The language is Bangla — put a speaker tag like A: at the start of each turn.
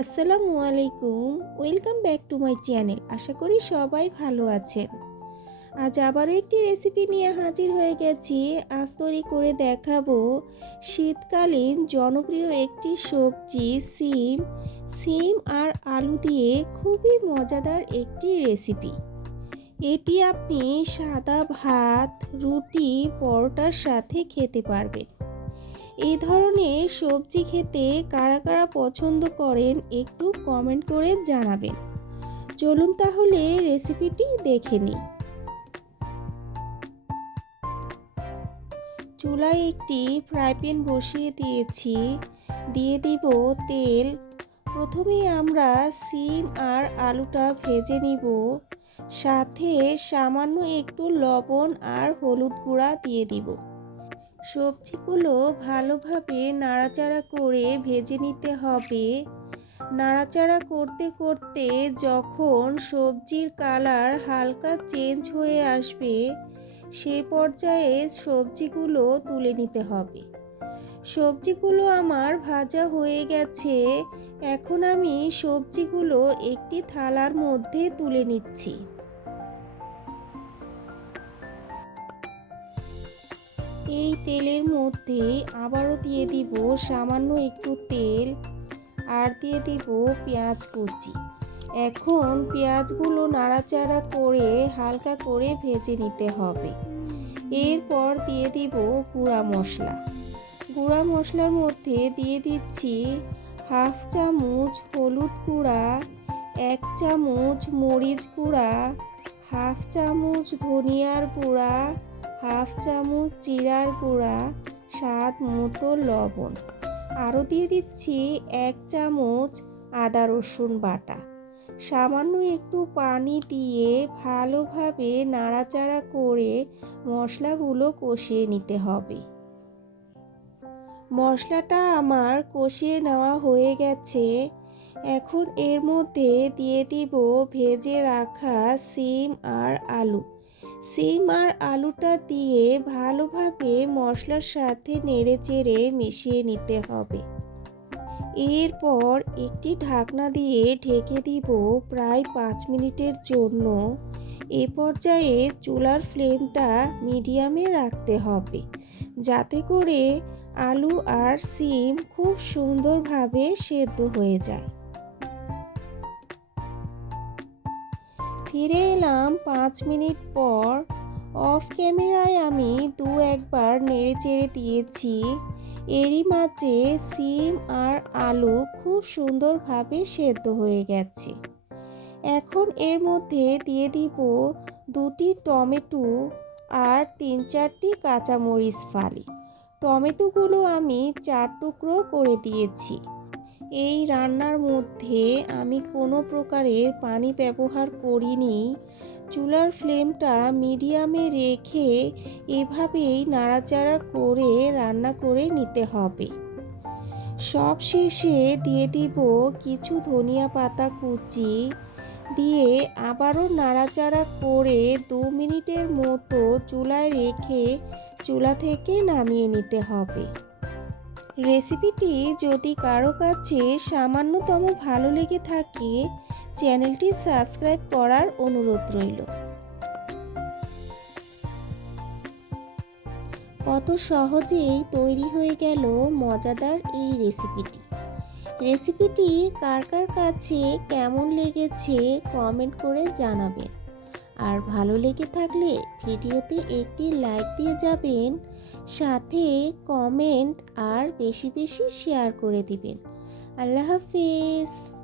A: আসসালামু আলাইকুম, welcome back to my channel. আশা করি সবাই ভালো আছেন। আজ আবারও একটি রেসিপি নিয়ে হাজির হয়ে গেছি। আজ তৈরি করে দেখাবো শীতকালীন জনপ্রিয় একটি সবজি, সিম। সিম আর আলু দিয়ে খুবই মজাদার একটি রেসিপি। এটি আপনি সাদা ভাত, রুটি, পরোটার সাথে খেতে পারবেন। এই ধরনের সবজি খেতে কারা কারা পছন্দ করেন একটু কমেন্ট করে জানাবেন। চলুন তাহলে রেসিপিটি দেখে নিই। চুলায় একটি ফ্রাই প্যান বসিয়ে দিয়েছি। দিয়ে দিব তেল। প্রথমে আমরা সিম আর আলুটা ভেজে নিব। সাথে সামান্য একটু লবণ আর হলুদ গুঁড়া দিয়ে দিব। সবজিগুলো ভালোভাবে নাড়াচাড়া করে ভেজে নিতে হবে। নাড়াচাড়া করতে করতে যখন সবজির কালার হালকা চেঞ্জ হয়ে আসবে, সে পর্যায়ে সবজিগুলো তুলে নিতে হবে। সবজিগুলো আমার ভাজা হয়ে গেছে। এখন আমি সবজিগুলো একটি থালার মধ্যে তুলে নিচ্ছি। এই তেলের মধ্যে আবারও দিয়ে দিব সামান্য একটু তেল আর দিয়ে দিব পেঁয়াজ কুচি। এখন পেঁয়াজগুলো নাড়াচাড়া করে হালকা করে ভেজে নিতে হবে। এরপর দিয়ে দিব গুঁড়া মশলা। গুঁড়া মশলার মধ্যে দিয়ে দিচ্ছি হাফ চামচ হলুদ গুঁড়া, এক চামচ মরিচ গুঁড়া, হাফ চামচ ধনিয়ার গুঁড়া হাফ চামচ জিরার গুঁড়া, স্বাদ মতো লবণ। আরও দিয়ে দিচ্ছি এক চামচ আদা রসুন বাটা। সামান্য একটু পানি দিয়ে ভালোভাবে নাড়াচাড়া করে মশলাগুলো কষিয়ে নিতে হবে। মশলাটা আমার কষিয়ে নেওয়া হয়ে গেছে। এখন এর মধ্যে দিয়ে দিব ভেজে রাখা সিম আর আলু। সিম আর আলুটা দিয়ে ভালোভাবে মশলার সাথে নেড়ে চেড়ে মিশিয়ে নিতে হবে। এরপর একটি ঢাকনা দিয়ে ঢেকে দিব প্রায় পাঁচ মিনিটের জন্য। এ পর্যায়ে চুলার ফ্লেমটা মিডিয়ামে রাখতে হবে, যাতে করে আলু আর সিম খুব সুন্দরভাবে সেদ্ধ হয়ে যায়। ফিরে এলাম পাঁচ মিনিট পর। অফ ক্যামেরায় আমি দু একবার নেড়ে চেড়ে দিয়েছি। এরই মাঝে সিম আর আলু খুব সুন্দরভাবে সেদ্ধ হয়ে গেছে। এখন এর মধ্যে দিয়ে দিব দুটি টমেটো আর তিন চারটি কাঁচামরিচ ফালি। টমেটোগুলো আমি চার টুকরো করে দিয়েছি। এই রান্নার মধ্যে আমি কোনো প্রকারের পানি ব্যবহার করিনি। চুলার ফ্লেমটা মিডিয়ামে রেখে এভাবেই নাড়াচাড়া করে রান্না করে নিতে হবে। সব শেষে দিয়ে দিব কিছু ধনিয়া পাতা কুচি দিয়ে আবারও নাড়াচাড়া করে দু মিনিটের মতো চুলায় রেখে চুলা থেকে নামিয়ে নিতে হবে। রেসিপিটি যদি কারও কাছে সামান্যতম ভালো লেগে থাকে, চ্যানেলটি সাবস্ক্রাইব করার অনুরোধ রইল। কত সহজেই তৈরি হয়ে গেল মজাদার এই রেসিপিটি। রেসিপিটি কার কার কাছে কেমন লেগেছে কমেন্ট করে জানাবেন। আর ভালো লেগে থাকলে ভিডিওতে একটি লাইক দিয়ে যাবেন। সাথে কমেন্ট আর বেশি বেশি শেয়ার করে দিবেন। আল্লাহ হাফিজ।